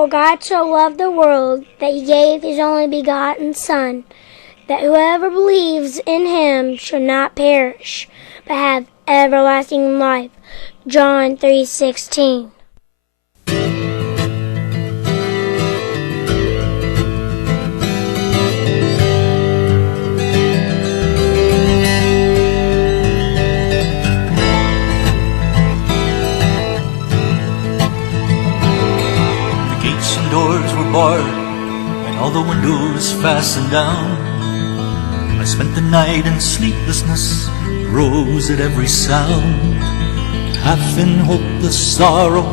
For God so loved the world that he gave his only begotten Son, that whoever believes in him shall not perish, but have everlasting life. John 3:16. Doors were barred and all the windows fastened down. I spent the night in sleeplessness, rose at every sound, half in hopeless sorrow,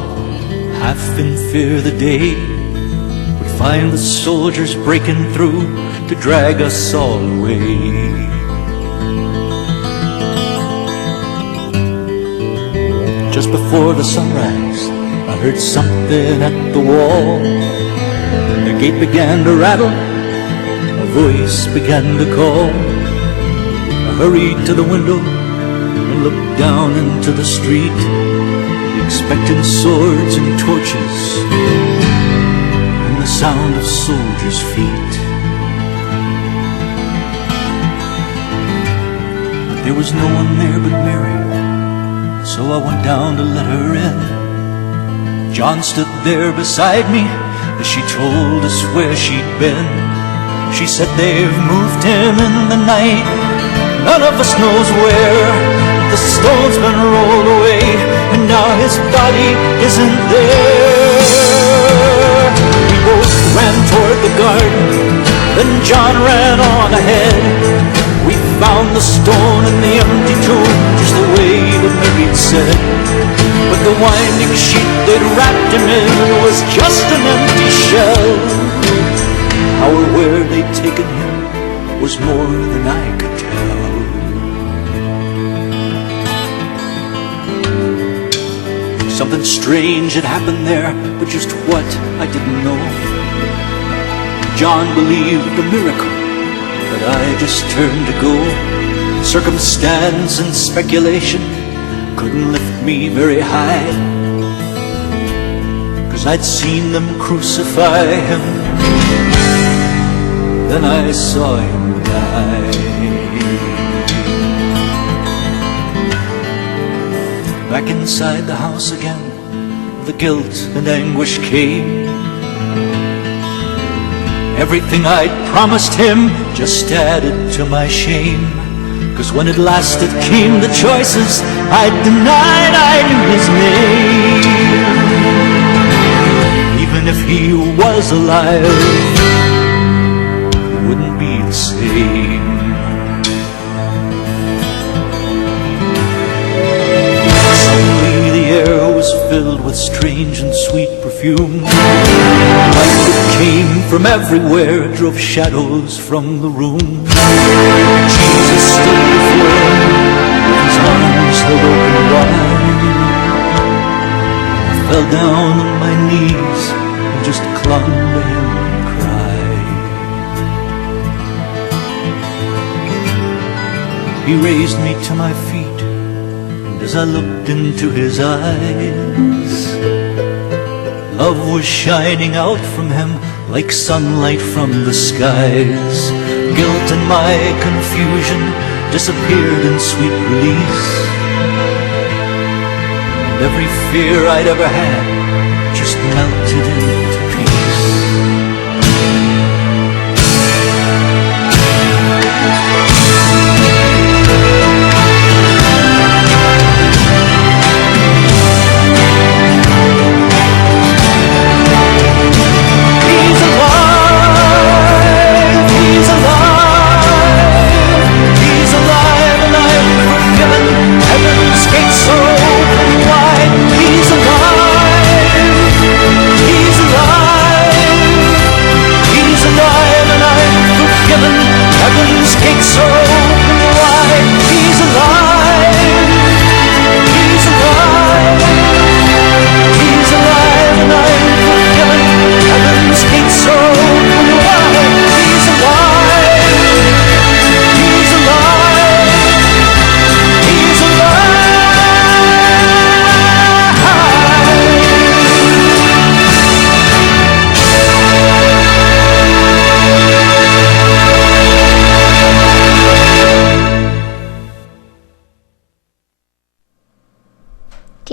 half in fear the day would find the soldiers breaking through to drag us all away. Just before the sunrise, I heard something at the wall. The gate began to rattle, a voice began to call. I hurried to the window and looked down into the street, expecting swords and torches and the sound of soldiers' feet. But there was no one there but Mary, so I went down to let her in. John stood there beside me as she told us where she'd been. She said they've moved him in the night, none of us knows where. The stone's been rolled away and now his body isn't there. We both ran toward the garden, then John ran on ahead. We found the stone in the empty tomb, just the way that Mary said. But the winding sheet they'd wrapped him in was just an empty shell. How or where they'd taken him was more than I could tell. Something strange had happened there, but just what I didn't know. John believed a miracle, but I just turned to go. Circumstance and speculation couldn't lift me very high, 'cause I'd seen them crucify him, then I saw him die. Back inside the house again, the guilt and anguish came. Everything I'd promised him just added to my shame. 'Cause when at last it came to choices, I denied I knew his name. Even if he was alive, it wouldn't be the same. Suddenly the air was filled with strange and sweet perfume. Light that came from everywhere drove shadows from the room. Jesus stood before him, with his arms held open wide. I fell down on my knees and just clung to him and cried. He raised me to my feet, and as I looked into his eyes, love was shining out from him like sunlight from the skies. Guilt and my confusion disappeared in sweet release, and every fear I'd ever had just melted into peace. He's alive.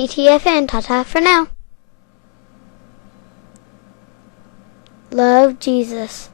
TTFN. Ta-ta for now. Love Jesus.